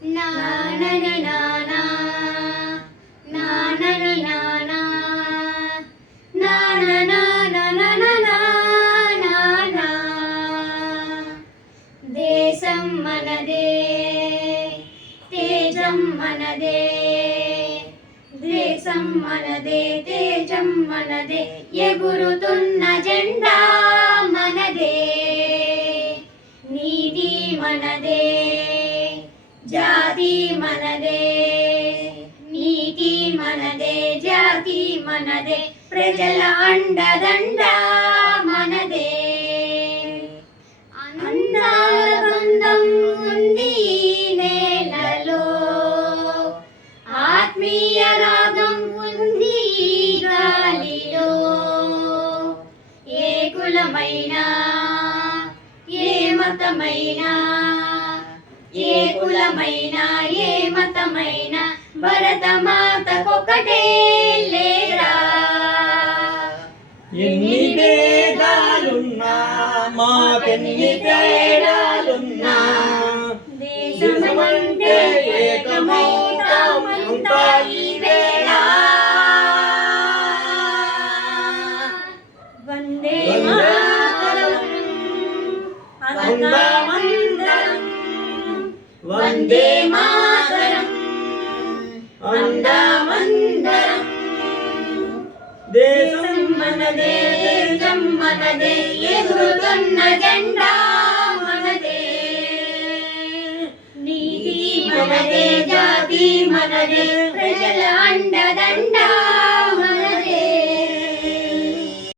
నానని నానా నానని నానా నానా దేశం మనదే తేజం మనదే దేశం మనదే తేజం మనదే ఎగురుతున్న జెండా మనదే నీతి మనదే జాతి మనదే నీతి మనదే జాతి మనదే ప్రజల అండదండ మనదే అందాల బంధం ఉంది నేలలో ఆత్మీయ రాగం ఉంది గాలిలో ఏ కులమైనా ఏ మతమైనా ఏ కులమైనా ఏ మతమైనా భరతమాతకొకటే లేరా ఎన్ని భేదాలున్నా మాకెన్ని తేడాలున్నా దేశమంటే ఏకమౌతామంతా ఈ వేళ వందే మాతరం అందామందరం వందే మాతరం అందామందరం దేశం మనదే దేశం మనదే ఎగురుతున్న జెండా మనదే నీతి మనదే జాతి మనదే ప్రజల అండదండ